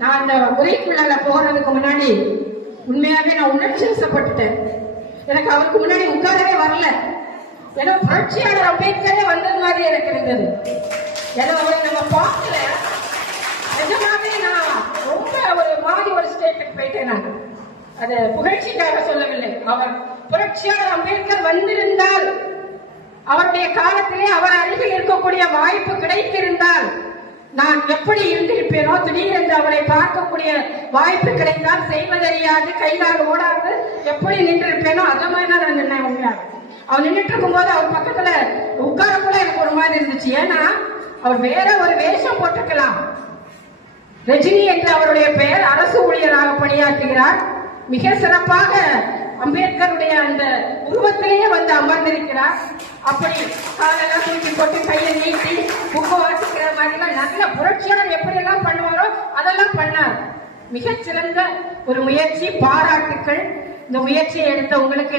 நான் அந்த உரைக்குள்ள போறதுக்கு முன்னாடி உண்மையாவே நான் உணர்ச்சி வசப்பட்டுட்டேன். எனக்கு அவருக்கு முன்னாடி உட்காரவே வரல. ஏன்னா புரட்சியாளர் அம்பேத்கரே வந்தது மாதிரி எனக்கு இருந்தது. ஏன்னா அவரை நம்ம பார்க்கல. நிஜமாவே நான் ரொம்ப ஒரு மாதிரி ஒரு ஸ்டேட்டுக்கு போயிட்டேன். நான் அது புகழ்ச்சிக்காக சொல்லவில்லை. அவர் புரட்சியாளர் அம்பேத்கர் வந்திருந்தால், அவருடைய காலத்திலே அவர் அருகில் இருக்கக்கூடிய வாய்ப்பு கிடைத்திருந்தால் நான் எப்படி இருந்திருப்பேனோ, திடீரென்று அவரை பார்க்கக்கூடிய வாய்ப்பு கிடைத்தால் செய்வதறியாது, கைகால் ஓடாது எப்படி நின்றிருப்பேனோ அது மாதிரி தான் நான் நின்னேன். உண்மையாக அவர் நின்றுட்டு இருக்கும் போது அவர் பக்கத்துல உட்கார கூட எனக்கு ஒரு மாதிரி இருந்துச்சு. ஏன்னா அவர் வேற ஒரு வேஷம் போட்டுக்கலாம். ரஜினி என்று அவருடைய பெயர், அரசு ஊழியராக பணியாற்றுகிறார். மிக சிறப்பாக அம்பேத்கருடைய அந்த உருவத்திலேயே வந்து அமர்ந்திருக்கிறார். அப்படி காலெல்லாம் தூக்கி போட்டு கையை நீட்டி புக்கு வாசிக்கிற மாதிரிலாம் நல்ல புரட்சியாளர் எப்படி எல்லாம் பண்ணுவாரோ அதெல்லாம் பண்ணார். மிகச்சிறந்த ஒரு முயற்சி. பாராட்டுக்கள். இந்த முயற்சியை எடுத்த உங்களுக்கு